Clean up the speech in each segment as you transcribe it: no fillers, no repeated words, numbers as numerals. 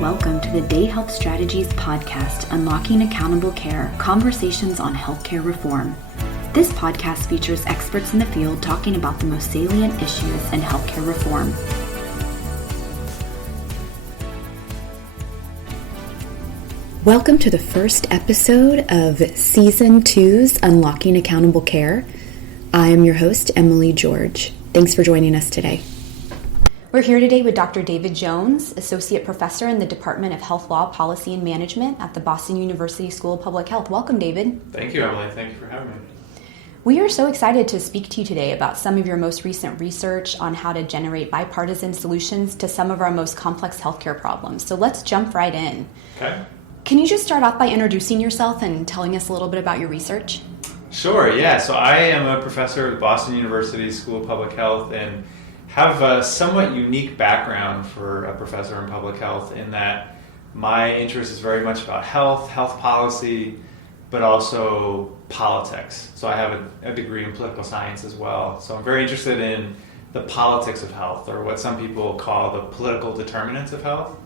and welcome to the Day Health Strategies podcast, Unlocking Accountable Care, Conversations on Healthcare Reform. This podcast features experts in the field talking about the most salient issues in healthcare reform. Welcome to the first episode of Season 2's Unlocking Accountable Care. I am your host, Emily George. Thanks for joining us today. We're here today with Dr. David Jones, Associate Professor in the Department of Health Law, Policy, and Management at the Boston University School of Public Health. Welcome, David. Thank you, Emily. Thank you for having me. We are so excited to speak to you today about some of your most recent research on how to generate bipartisan solutions to some of our most complex healthcare problems. So let's jump right in. Okay. Can you just start off by introducing yourself and telling us a little bit about your research? Sure, yeah. So I am a professor at the Boston University School of Public Health and have a somewhat unique background for a professor in public health in that my interest is very much about health policy, but also politics. So I have a degree in political science as well. So I'm very interested in the politics of health, or what some people call the political determinants of health.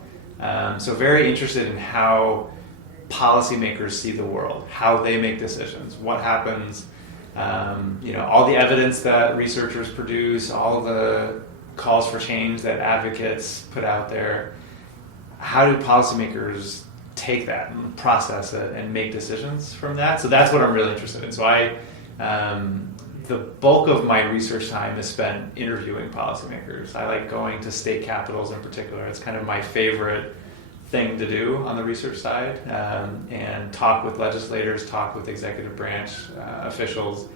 So very interested in how policymakers see the world, how they make decisions, what happens, all the evidence that researchers produce, all the calls for change that advocates put out there. How do policymakers take that and process it and make decisions from that? So that's what I'm really interested in. So the bulk of my research time is spent interviewing policymakers. I like going to state capitals in particular. It's kind of my favorite thing to do on the research side, and talk with legislators, talk with executive branch officials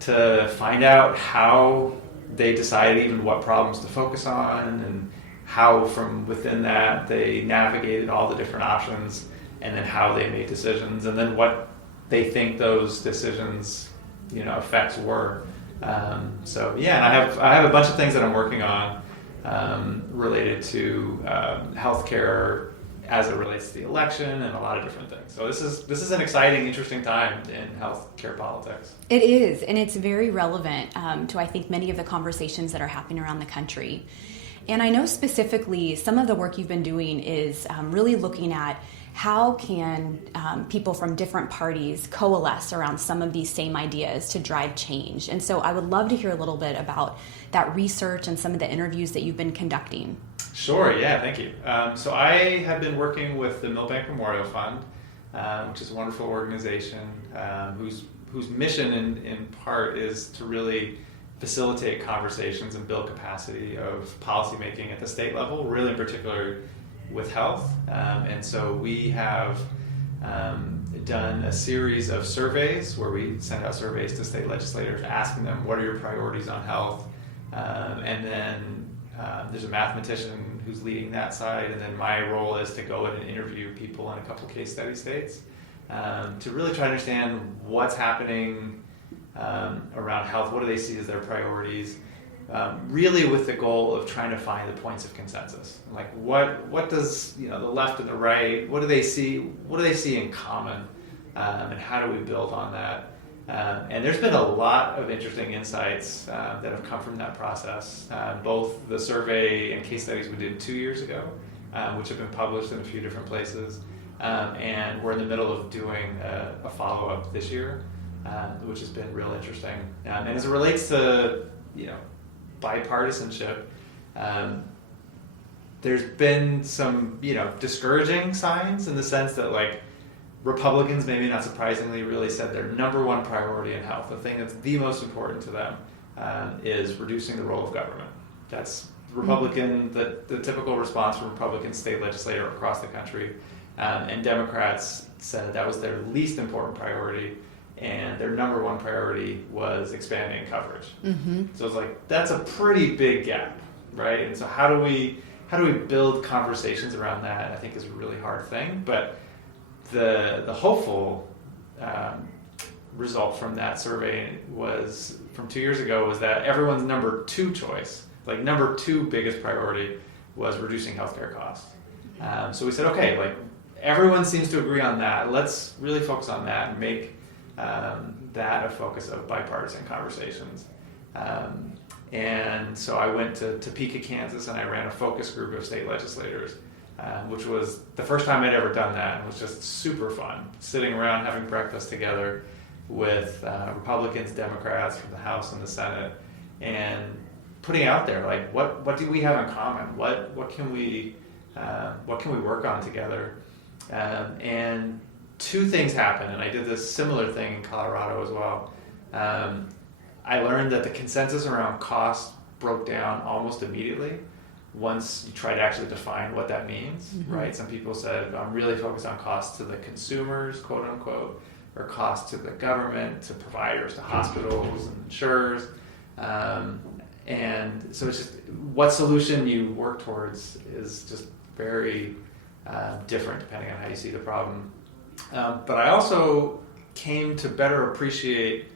to find out how they decide even what problems to focus on and how from within that they navigated all the different options and then how they made decisions and then what they think those decisions effects were. And I have a bunch of things that I'm working on related to healthcare as it relates to the election and a lot of different things. So this is an exciting, interesting time in healthcare politics. It is, and it's very relevant to, I think, many of the conversations that are happening around the country. And I know specifically some of the work you've been doing is really looking at how can people from different parties coalesce around some of these same ideas to drive change. And so I would love to hear a little bit about that research and some of the interviews that you've been conducting. Sure, yeah, thank you. So I have been working with the Milbank Memorial Fund, which is a wonderful organization whose mission in part is to really facilitate conversations and build capacity of policymaking at the state level, really in particular with health. And so we have done a series of surveys where we send out surveys to state legislators asking them, what are your priorities on health? And then there's a mathematician who's leading that side, and then my role is to go in and interview people in a couple case study states to really try to understand what's happening around health, what do they see as their priorities, really with the goal of trying to find the points of consensus. Like what does the left and the right, what do they see in common, and how do we build on that? And there's been a lot of interesting insights that have come from that process, both the survey and case studies we did 2 years ago, which have been published in a few different places, and we're in the middle of doing a follow-up this year, which has been real interesting. And as it relates to bipartisanship, there's been some discouraging signs in the sense that Republicans, maybe not surprisingly, really said their number one priority in health, the thing that's the most important to them, is reducing the role of government. That's Republican, the typical response from Republican state legislator across the country. And Democrats said that was their least important priority, and their number one priority was expanding coverage. Mm-hmm. So it's that's a pretty big gap, right? And so how do we build conversations around that? I think is a really hard thing, but the hopeful result from that survey was from 2 years ago was that everyone's number two choice, number two biggest priority, was reducing healthcare costs. So we said, okay, everyone seems to agree on that. Let's really focus on that and make that a focus of bipartisan conversations. And so I went to Topeka, Kansas, and I ran a focus group of state legislators which was the first time I'd ever done that. It was just super fun, sitting around having breakfast together with Republicans, Democrats from the House and the Senate, and putting out there like what do we have in common? What can we work on together? And two things happened, and I did this similar thing in Colorado as well. I learned that the consensus around cost broke down almost immediately once you try to actually define what that means, right? Some people said, I'm really focused on cost to the consumers, quote unquote, or cost to the government, to providers, to hospitals and insurers. And so it's just what solution you work towards is just very different depending on how you see the problem. But I also came to better appreciate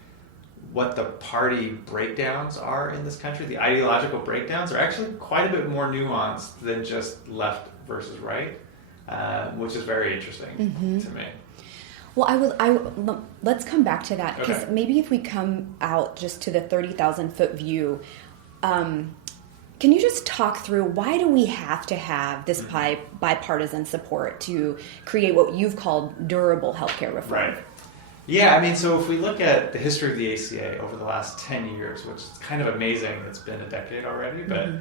what the party breakdowns are in this country. The ideological breakdowns are actually quite a bit more nuanced than just left versus right, which is very interesting to me. Well, let's come back to that, because Okay. maybe if we come out just to the 30,000-foot view, can you just talk through why do we have to have this bipartisan support to create what you've called durable healthcare reform? Right. Yeah, I mean, so if we look at the history of the ACA over the last 10 years, which is kind of amazing, it's been a decade already, but,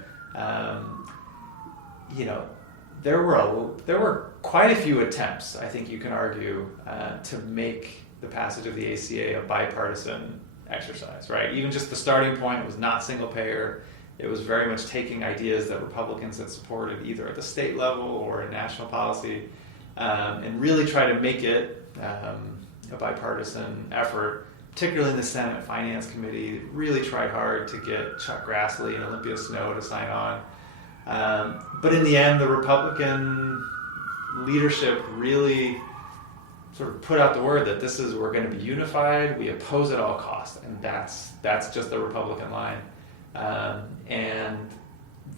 there were quite a few attempts, I think you can argue, to make the passage of the ACA a bipartisan exercise, right? Even just the starting point was not single payer. It was very much taking ideas that Republicans had supported either at the state level or in national policy, and really try to make it a bipartisan effort, particularly in the Senate Finance Committee. Really tried hard to get Chuck Grassley and Olympia Snowe to sign on. But in the end, the Republican leadership really sort of put out the word that we're going to be unified, we oppose at all costs, and that's just the Republican line. And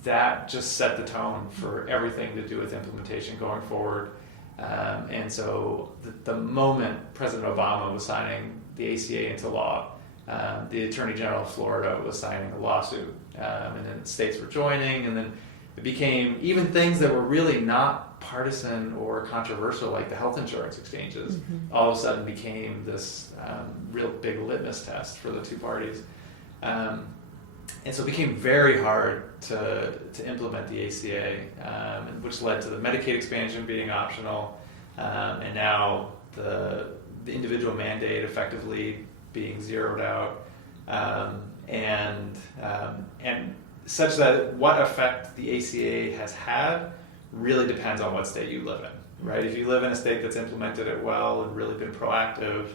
that just set the tone for everything to do with implementation going forward. And so the moment President Obama was signing the ACA into law, the Attorney General of Florida was signing a lawsuit, and then states were joining, and then it became even things that were really not partisan or controversial, like the health insurance exchanges, all of a sudden became this real big litmus test for the two parties. And so it became very hard to implement the ACA, which led to the Medicaid expansion being optional, and now the individual mandate effectively being zeroed out, and such that what effect the ACA has had really depends on what state you live in, right? If you live in a state that's implemented it well and really been proactive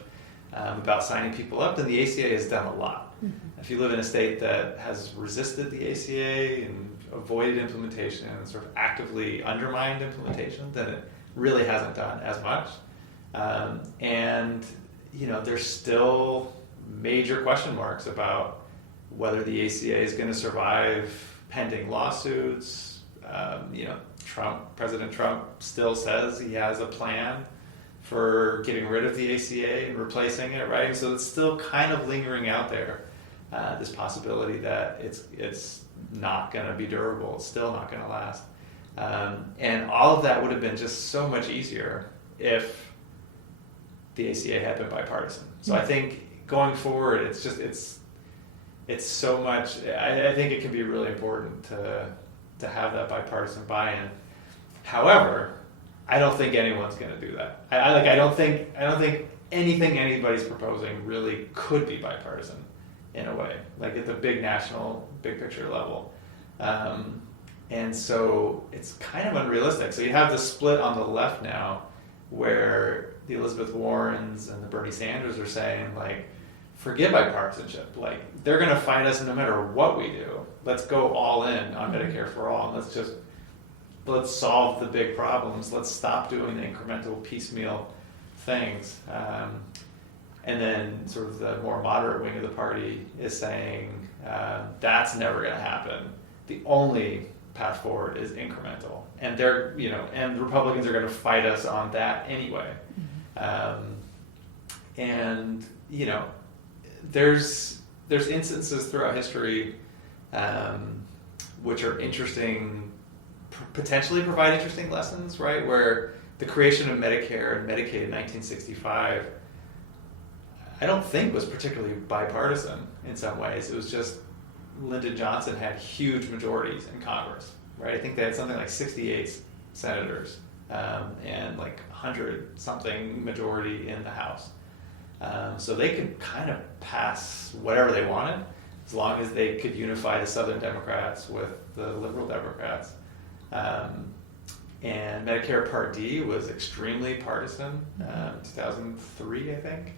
about signing people up, then the ACA has done a lot. If you live in a state that has resisted the ACA and avoided implementation and sort of actively undermined implementation, then it really hasn't done as much. And there's still major question marks about whether the ACA is going to survive pending lawsuits. President Trump still says he has a plan for getting rid of the ACA and replacing it, right? And so it's still kind of lingering out there, this possibility that it's not going to be durable. It's still not going to last. And all of that would have been just so much easier if the ACA had been bipartisan. So I think going forward, it's so much. I think it can be really important to have that bipartisan buy-in. However, I don't think anyone's going to do that. I don't think anything anybody's proposing really could be bipartisan in a way, like at the big picture level. And so it's kind of unrealistic. So you have the split on the left now, where the Elizabeth Warrens and the Bernie Sanders are saying, like, forget bipartisanship. Like, they're going to fight us no matter what we do. Let's go all in on Medicare for all, and let's solve the big problems. Let's stop doing the incremental piecemeal things. And then sort of the more moderate wing of the party is saying that's never going to happen. The only path forward is incremental, and and Republicans are going to fight us on that anyway. And there's instances throughout history which are interesting potentially provide interesting lessons, right? Where the creation of Medicare and Medicaid in 1965, I don't think was particularly bipartisan in some ways. It was just Lyndon Johnson had huge majorities in Congress, right? I think they had something like 68 senators and like 100-something majority in the House. So they could kind of pass whatever they wanted as long as they could unify the Southern Democrats with the liberal Democrats. And Medicare Part D was extremely partisan, 2003, I think.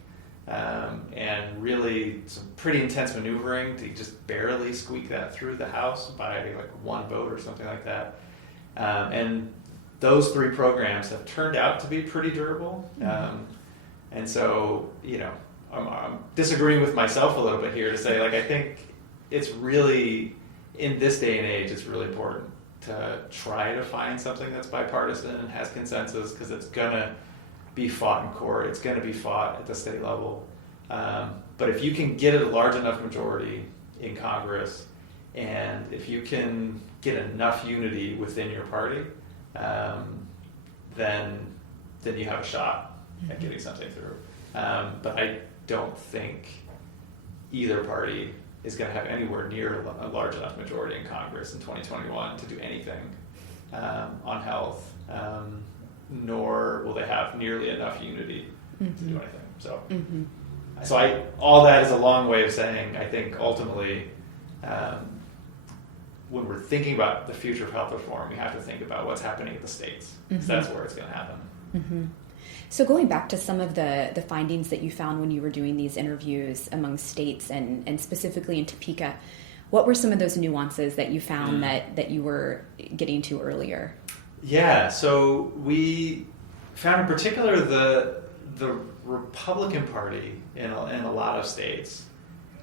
And really some pretty intense maneuvering to just barely squeak that through the House by like one vote or something like that. And those three programs have turned out to be pretty durable. And so, I'm disagreeing with myself a little bit here to say, like, I think it's really, in this day and age, it's really important to try to find something that's bipartisan and has consensus, because it's going to be fought in court. It's going to be fought at the state level. But if you can get a large enough majority in Congress, and if you can get enough unity within your party, then you have a shot at getting something through. But I don't think either party is going to have anywhere near a large enough majority in Congress in 2021 to do anything on health, nor will they have nearly enough unity to do anything. So, all that is a long way of saying, I think ultimately, when we're thinking about the future of health reform, we have to think about what's happening at the states, because that's where it's going to happen. So going back to some of the findings that you found when you were doing these interviews among states and specifically in Topeka, what were some of those nuances that you found that you were getting to earlier? Yeah, so we found in particular the Republican Party in a lot of states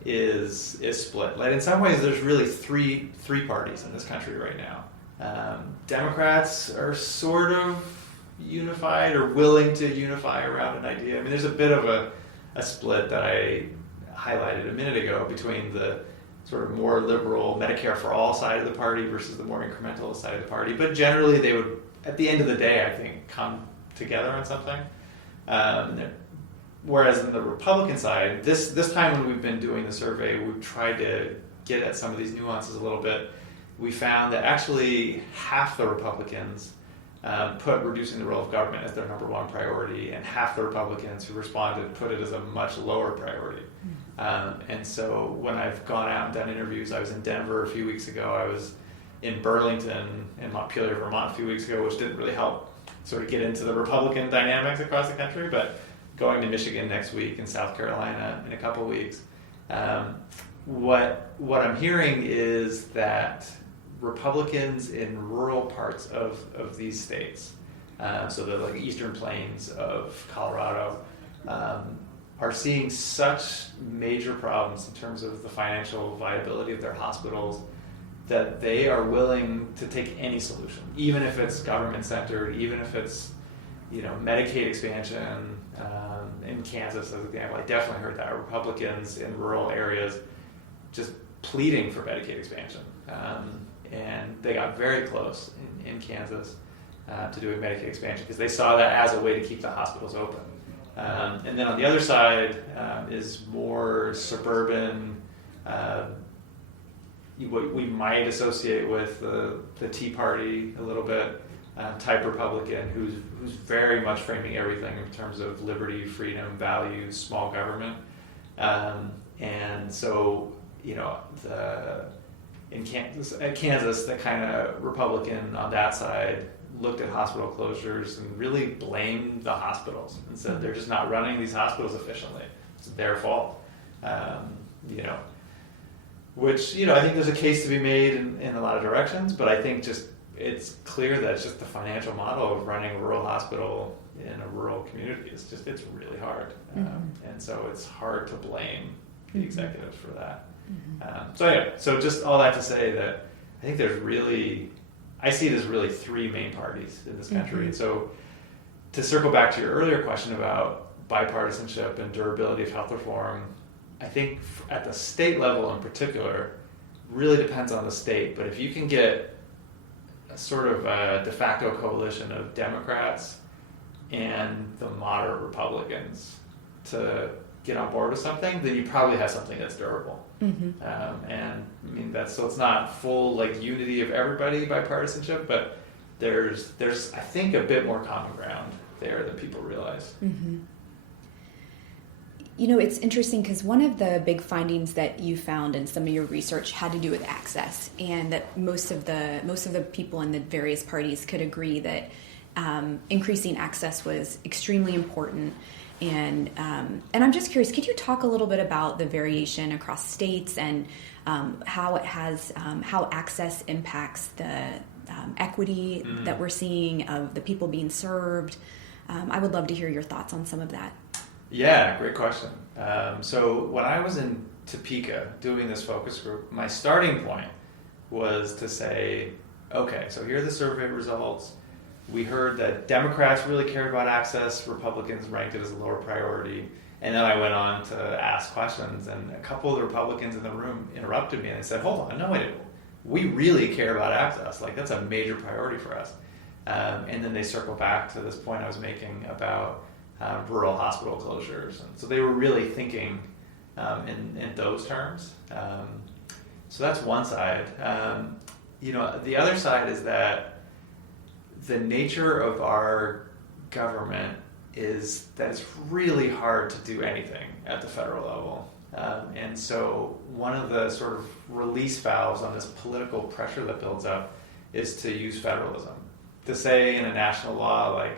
is split. Like, in some ways, there's really three parties in this country right now. Democrats are sort of unified or willing to unify around an idea. I mean, there's a bit of a split that I highlighted a minute ago between the sort of more liberal Medicare for all side of the party versus the more incremental side of the party. But generally, they would, at the end of the day, I think, come together on something. Whereas in the Republican side, this time when we've been doing the survey, we've tried to get at some of these nuances a little bit. We found that actually half the Republicans put reducing the role of government as their number one priority, and half the Republicans who responded put it as a much lower priority. And so when I've gone out and done interviews, I was in Denver a few weeks ago, I was in Burlington and Montpelier, Vermont a few weeks ago, which didn't really help sort of get into the Republican dynamics across the country, but going to Michigan next week and South Carolina in a couple weeks. What I'm hearing is that Republicans in rural parts of these states, so the like eastern plains of Colorado, are seeing such major problems in terms of the financial viability of their hospitals that they are willing to take any solution, even if it's government-centered, even if it's Medicaid expansion. In Kansas, as an example, I definitely heard that Republicans in rural areas just pleading for Medicaid expansion. And they got very close in Kansas to doing Medicaid expansion because they saw that as a way to keep the hospitals open. And then on the other side is more suburban, what we might associate with the Tea Party a little bit, type Republican who's very much framing everything in terms of liberty, freedom, values, small government. And so, in Kansas, the kind of Republican on that side looked at hospital closures and really blamed the hospitals and said they're just not running these hospitals efficiently. It's their fault. Which, I think there's a case to be made in a lot of directions, but I think just it's clear that it's just the financial model of running a rural hospital in a rural community. It's really hard. And so it's hard to blame the executives for that. So just all that to say that I think I see there's really three main parties in this country. And so to circle back to your earlier question about bipartisanship and durability of health reform, I think at the state level in particular, really depends on the state. But if you can get sort of a de facto coalition of Democrats and the moderate Republicans to get on board with something, then you probably have something that's durable. Mm-hmm. And I mean so it's not full like unity of everybody bipartisanship, but there's I think a bit more common ground there than people realize. Mm-hmm. It's interesting because one of the big findings that you found in some of your research had to do with access, and that most of the people in the various parties could agree that increasing access was extremely important. And I'm just curious, could you talk a little bit about the variation across states and how access impacts the equity that we're seeing of the people being served? I would love to hear your thoughts on some of that. Yeah, great question. So when I was in Topeka doing this focus group, my starting point was to say, okay, so here are the survey results. We heard that Democrats really cared about access, Republicans ranked it as a lower priority. And then I went on to ask questions, and a couple of the Republicans in the room interrupted me and they said, hold on, no, wait, we really care about access. Like, that's a major priority for us. And then they circle back to this point I was making about rural hospital closures. And so they were really thinking in those terms. So that's one side. The other side is that the nature of our government is that it's really hard to do anything at the federal level. And so one of the sort of release valves on this political pressure that builds up is to use federalism. To say in a national law, like,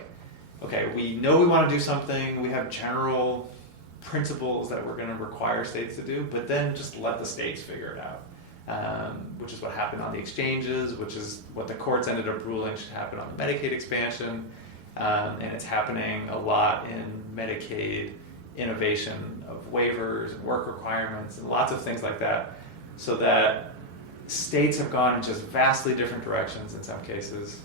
okay, we know we want to do something, we have general principles that we're going to require states to do, but then just let the states figure it out. Which is what happened on the exchanges, which is what the courts ended up ruling should happen on the Medicaid expansion. And it's happening a lot in Medicaid innovation of waivers and work requirements and lots of things like that, so that states have gone in just vastly different directions in some cases,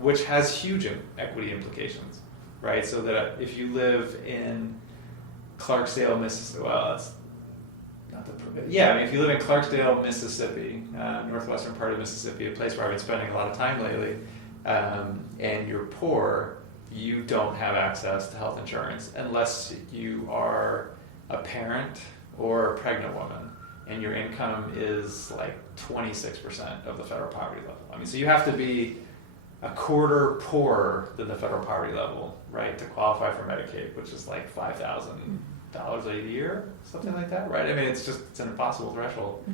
which has huge equity implications, right? So that if you live in Clarksdale, Mississippi, if you live in Clarksdale, Mississippi, northwestern part of Mississippi, a place where I've been spending a lot of time lately, and you're poor, you don't have access to health insurance unless you are a parent or a pregnant woman, and your income is like 26% of the federal poverty level. I mean, so you have to be a quarter poorer than the federal poverty level, right, to qualify for Medicaid, which is like $5,000 a year, something like that, right? I mean, it's an impossible threshold.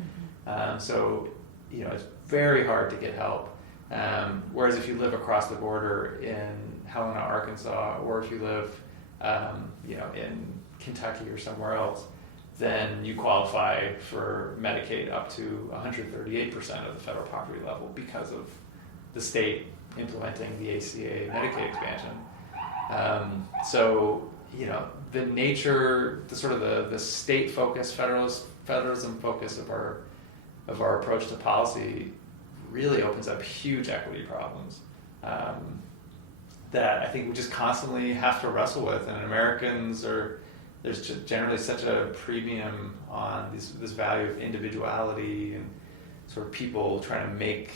So, it's very hard to get help. Whereas if you live across the border in Helena, Arkansas, or if you live, in Kentucky or somewhere else, then you qualify for Medicaid up to 138% of the federal poverty level because of the state implementing the ACA Medicaid expansion. The nature, the state focus, federalism focus of our approach to policy really opens up huge equity problems that I think we just constantly have to wrestle with. And Americans there's just generally such a premium on this value of individuality and sort of people trying to make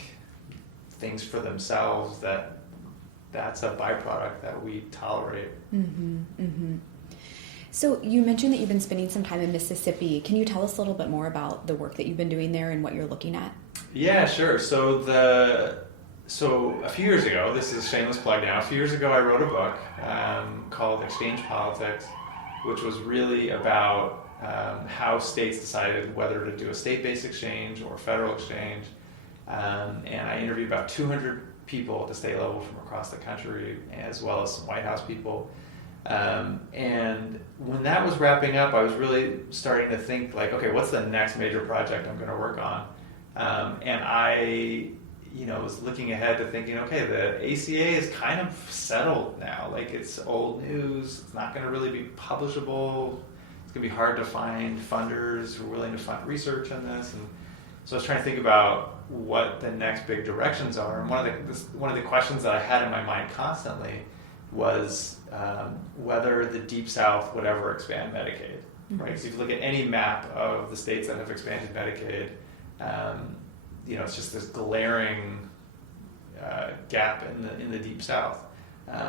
things for themselves that's a byproduct that we tolerate. Mm-hmm, mm-hmm. So you mentioned that you've been spending some time in Mississippi. Can you tell us a little bit more about the work that you've been doing there and what you're looking at? Yeah, sure. So a few years ago, this is a shameless plug now, a few years ago I wrote a book called Exchange Politics, which was really about how states decided whether to do a state-based exchange or a federal exchange. And I interviewed about 200 people at the state level from across the country, as well as some White House people. And when that was wrapping up, I was really starting to think, like, okay, what's the next major project I'm going to work on? And I was looking ahead to thinking, okay, the ACA is kind of settled now. Like, it's old news. It's not going to really be publishable. It's going to be hard to find funders who are willing to fund research on this. And so I was trying to think about what the next big directions are. And one of the questions that I had in my mind constantly was whether the Deep South would ever expand Medicaid. Mm-hmm. Right? So if you look at any map of the states that have expanded Medicaid, it's just this glaring gap in the Deep South.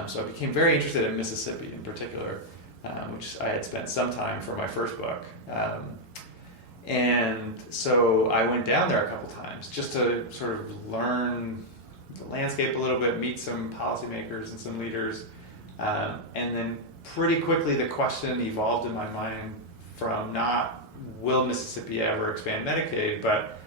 So I became very interested in Mississippi in particular, which I had spent some time for my first book. And so I went down there a couple times just to sort of learn the landscape a little bit, meet some policymakers and some leaders. And then pretty quickly the question evolved in my mind from not will Mississippi ever expand Medicaid, but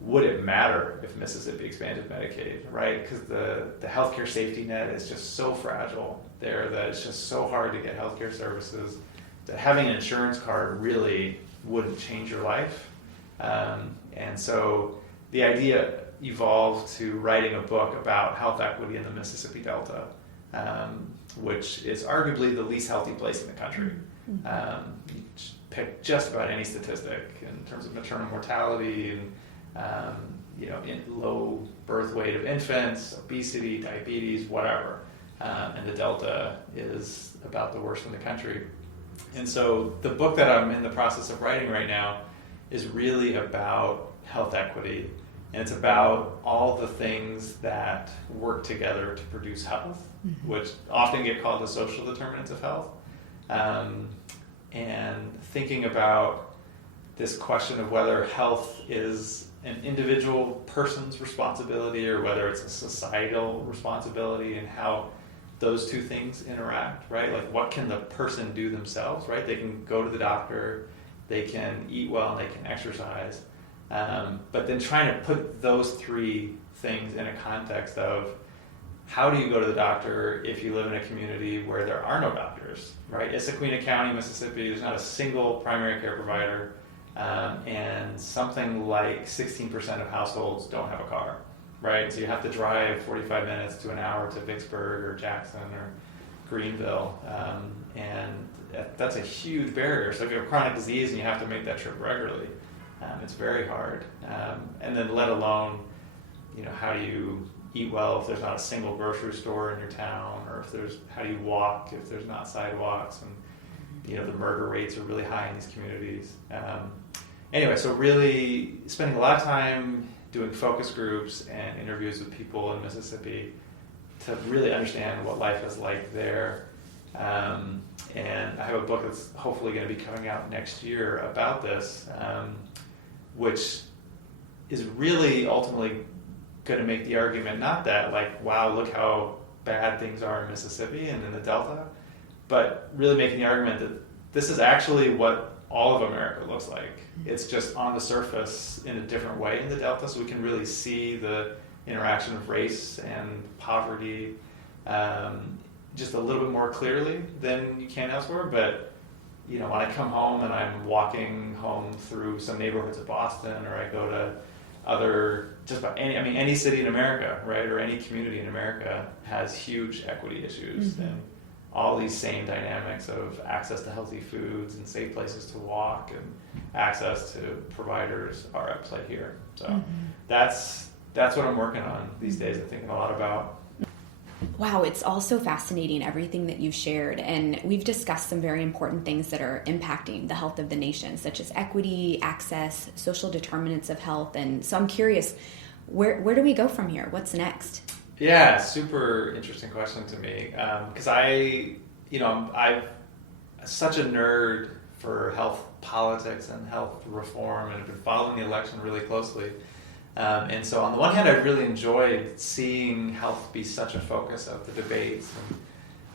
would it matter if Mississippi expanded Medicaid, right? Because the healthcare safety net is just so fragile there that it's just so hard to get healthcare services that having an insurance card really wouldn't change your life. And so the idea evolved to writing a book about health equity in the Mississippi Delta, which is arguably the least healthy place in the country. You pick just about any statistic in terms of maternal mortality and low birth weight of infants, obesity, diabetes, whatever. And the Delta is about the worst in the country. And so the book that I'm in the process of writing right now is really about health equity. And it's about all the things that work together to produce health, which often get called the social determinants of health. And thinking about this question of whether health is an individual person's responsibility or whether it's a societal responsibility, and how those two things interact, right? Like, what can the person do themselves, right? They can go to the doctor, they can eat well, and they can exercise. But then trying to put those three things in a context of how do you go to the doctor if you live in a community where there are no doctors, right? Issaquah County, Mississippi, there's not a single primary care provider, and something like 16% of households don't have a car, right? So you have to drive 45 minutes to an hour to Vicksburg or Jackson or Greenville, and that's a huge barrier. So if you have chronic disease and you have to make that trip regularly, it's very hard. And then let alone, how do you eat well if there's not a single grocery store in your town, or how do you walk if there's not sidewalks, and the murder rates are really high in these communities. Anyway, so really spending a lot of time doing focus groups and interviews with people in Mississippi to really understand what life is like there. And I have a book that's hopefully going to be coming out next year about this, which is really ultimately going to make the argument not that, like, wow, look how bad things are in Mississippi and in the Delta, but really making the argument that this is actually what all of America looks like. It's just on the surface in a different way in the Delta, so we can really see the interaction of race and poverty just a little bit more clearly than you can elsewhere. But when I come home and I'm walking home through some neighborhoods of Boston, or I go to just about any city in America, right, or any community in America has huge equity issues, and all these same dynamics of access to healthy foods and safe places to walk and access to providers are at play here. So that's what I'm working on these days and thinking a lot about. Wow, it's all so fascinating, everything that you've shared. And we've discussed some very important things that are impacting the health of the nation, such as equity, access, social determinants of health. And so I'm curious, where do we go from here? What's next? Yeah, super interesting question to me. Because I'm such a nerd for health politics and health reform, and I've been following the election really closely. And so on the one hand, I really enjoyed seeing health be such a focus of the debates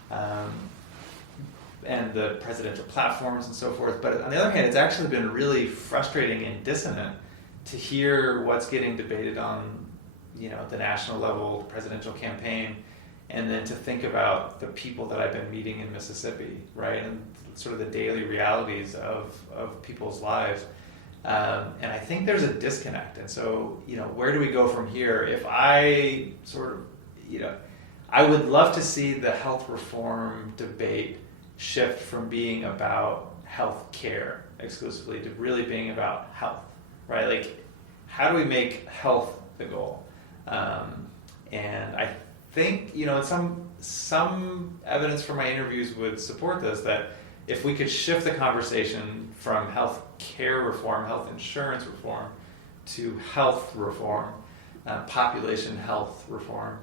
and the presidential platforms and so forth. But on the other hand, it's actually been really frustrating and dissonant to hear what's getting debated on, the national level presidential campaign, and then to think about the people that I've been meeting in Mississippi, right, and sort of the daily realities of people's lives. And I think there's a disconnect. And so, where do we go from here? If I I would love to see the health reform debate shift from being about health care exclusively to really being about health, right? Like, how do we make health the goal? And I think, some evidence from my interviews would support this, that if we could shift the conversation from health care reform, health insurance reform, to health reform, population health reform,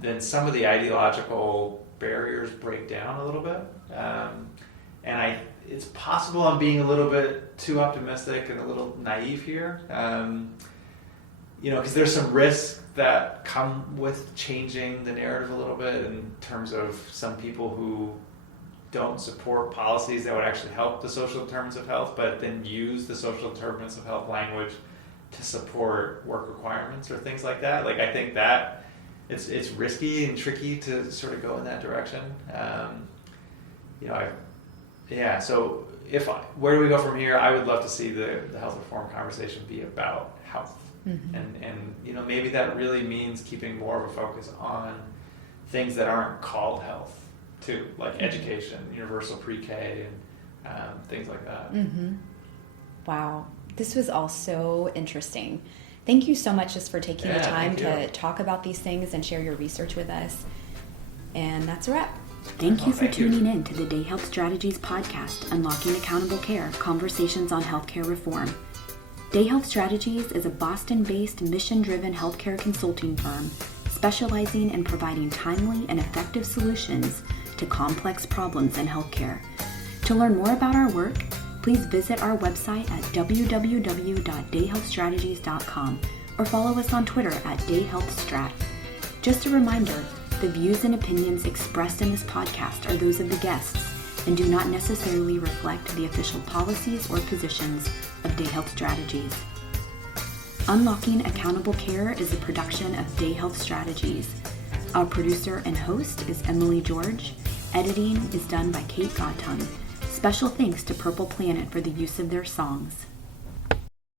then some of the ideological barriers break down a little bit. And it's possible I'm being a little bit too optimistic and a little naive here. Because there's some risks that come with changing the narrative a little bit in terms of some people who don't support policies that would actually help the social determinants of health, but then use the social determinants of health language to support work requirements or things like that. Like, I think that it's risky and tricky to sort of go in that direction. So where do we go from here? I would love to see the health reform conversation be about health. Mm-hmm. And maybe that really means keeping more of a focus on things that aren't called health too, like mm-hmm. education, universal pre-K, and things like that. Mm-hmm. Wow, this was all so interesting. Thank you so much just for taking the time to talk about these things and share your research with us. And that's a wrap. Thank you for tuning in to the Day Health Strategies podcast, Unlocking Accountable Care, Conversations on Healthcare Reform. Day Health Strategies is a Boston-based, mission-driven healthcare consulting firm specializing in providing timely and effective solutions to complex problems in healthcare. To learn more about our work, please visit our website at www.dayhealthstrategies.com or follow us on Twitter at DayHealthStrat. Just a reminder, the views and opinions expressed in this podcast are those of the guests and do not necessarily reflect the official policies or positions of Day Health Strategies. Unlocking Accountable Care is a production of Day Health Strategies. Our producer and host is Emily George. Editing is done by Kate Godton. Special thanks to Purple Planet for the use of their songs.